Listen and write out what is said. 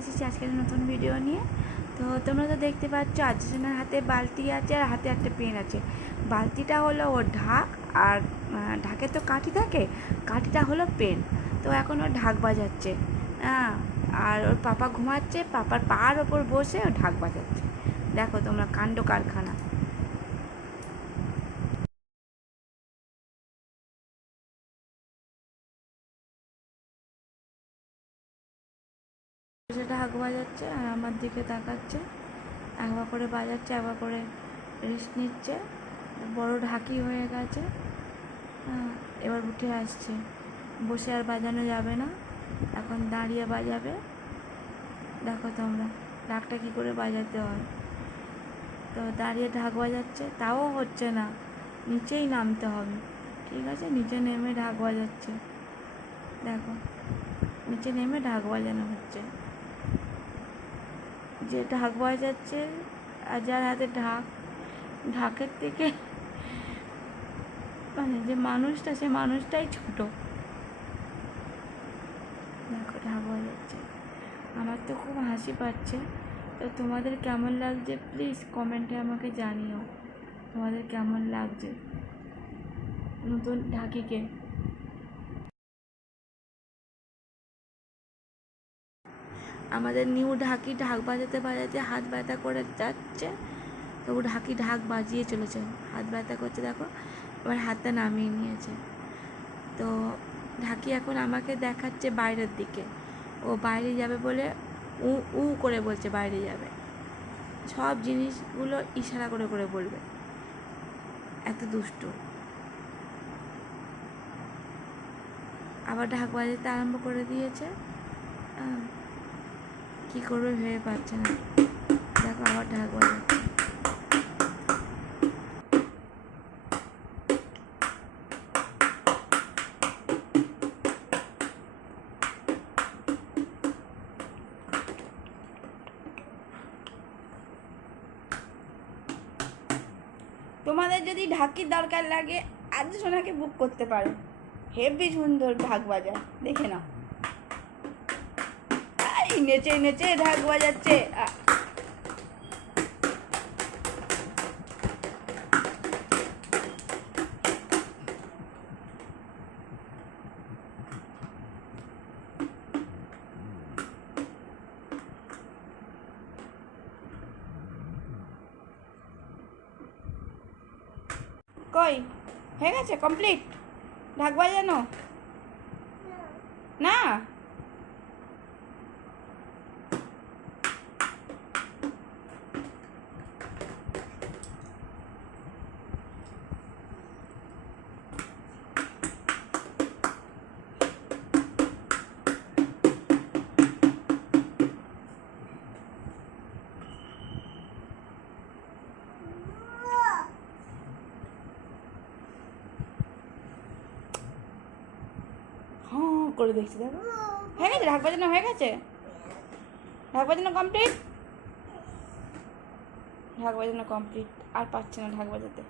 এসেছি আজকের নতুন ভিডিও নিয়ে। তো তোমরা তো দেখতে পাচ্ছ, আর্জেন্টিনার হাতে বালতি আছে আর হাতে একটা পেন আছে। বালতিটা হলো ওর ঢাক আর ঢাকে তো কাঠি থাকে, কাঠিটা হলো পেন। তো এখন ও ঢাক বাজাচ্ছে হ্যাঁ আর ওর পাপা ঘুমাচ্ছে, পাপার পাহাড় ওপর বসে ও ঢাক বাজাচ্ছে। দেখো তোমরা কাণ্ড কারখানা। সেটা হাঁক বাজাচ্ছে, আর আমার দিকে তাকাচ্ছে, একবার করে বাজাচ্ছে, একবার করে রেস্ট নিচ্ছে, বড় ঢাকি হয়ে গেছে। এবার উঠে আসছে। বসে আর বাজানো যাবে না, এখন দাঁড়িয়ে বাজাবে। দেখো তোমরা, ঢাকটা কী করে বাজাতে হয়? তো দাঁড়িয়ে ঢাক বাজাচ্ছে, তাও হচ্ছে না, নিচেই নামতে হবে। ঠিক আছে? নিচে নেমে ঢাক বাজাচ্ছে। দেখো, নিচে নেমে ঢাক বাজানো হচ্ছে। যে ঢাক বাজাচ্ছে আর যার হাতে ঢাক, ঢাকের থেকে মানে যে মানুষটা, সে মানুষটাই ছোট। দেখো ঢাক বাজাচ্ছে। আমার তো খুব হাসি পাচ্ছে। তো তোমাদের কেমন লাগছে? প্লিজ কমেন্টে আমাকে জানিও। তোমাদের কেমন লাগছে? নতুন ঢাকিকে। আমাদের নিউ ঢাকি ঢাক বাজাতে বাজাতে হাত ব্যথা করে যাচ্ছে, তবু ঢাকি ঢাক বাজিয়ে চলেছে, হাত ব্যথা করছে দেখো, এবার হাতটা নামিয়ে নিয়েছে। তো ঢাকি এখন আমাকে দেখাচ্ছে বাইরের দিকে, ও বাইরে যাবে বলে উ উ করে বলছে বাইরে যাবে। সব জিনিসগুলো ইশারা করে করে বলবে। এত দুষ্টু। আবার ঢাক বাজাতে আরম্ভ করে দিয়েছে। কি করবে ভেবে পাচ্ছে না। দেখো আবার ঢাক বাজাচ্ছে। তোমাদের যদি ঢাকির দরকার লাগে, আজ সোনাকে বুক করতে পারো। হেভি সুন্দর ঢাক বাজায় দেখে নাও। নেচে নেচে ঢাক বাজাচ্ছে আ- কই হয়ে গেছে কমপ্লিট ঢাক বাজানো না হ্যাঁ করে দেখছি, দেখো। হয়ে গেছে? ঢাক বাজানো হয়ে গেছে? ঢাক বাজানো কমপ্লিট ঢাক বাজানো কমপ্লিট আর পাচ্ছে না ঢাক বাজাতে।